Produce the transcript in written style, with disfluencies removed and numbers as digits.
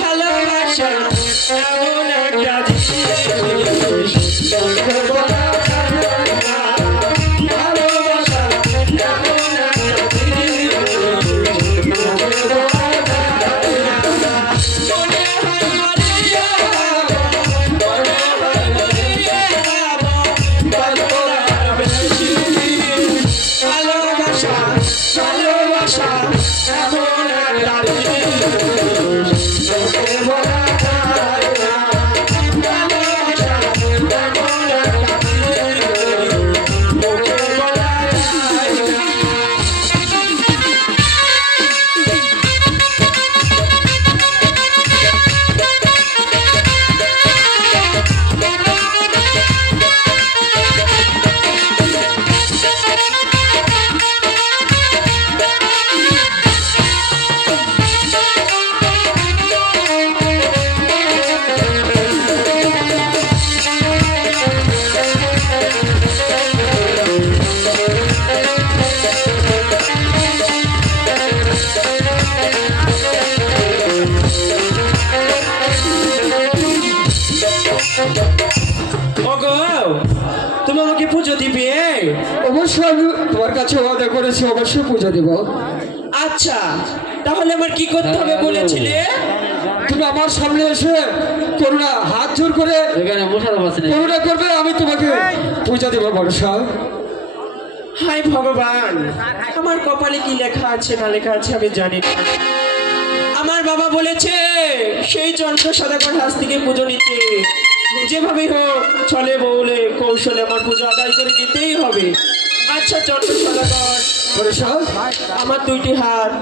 ভালোবাসা এমন একটা জিনিস মুখে বলা যায় না। ভালোবাসা এমন একটা জিনিস মুখে বলা যায় না। মনে হয় মরিয়া যাবো, মনে হয় মরিয়া যাবো, বাঁচবো আর বেশি। ভালোবাসা ভালোবাসা এমন একটা জিনিস মুখে বলা যায় না। ভালোবাসা এমন একটা জিনিস মুখে বলা যায় না। ওগো, তুমি আমাকে পুজো দিবে? অবশ্যই আমি তোমার কাছে ওয়াদা করেছি, অবশ্যই পূজা দেব। আচ্ছা, তাহলে আমার কি করতে হবে বলেছিলে? তুমি আমার সামনে এসে করুণা হাত জোর করে করুণা করবে, আমি তোমাকে পূজা দেবো বর্ষা। হায় ভগবান, আমার কপালে কি লেখা আছে না লেখা আছে আমি জানি না। আমার বাবা বলেছে সেই চন্দ্র সদাগর হাত থেকে পুজো নিতে, যেভাবে হোক ছলে বউলে কৌশলে আমার পুজো আদায় করে নিতেই হবে। আচ্ছা চন্দ্র সদাগর, বর্ষা আমার দুইটি হাত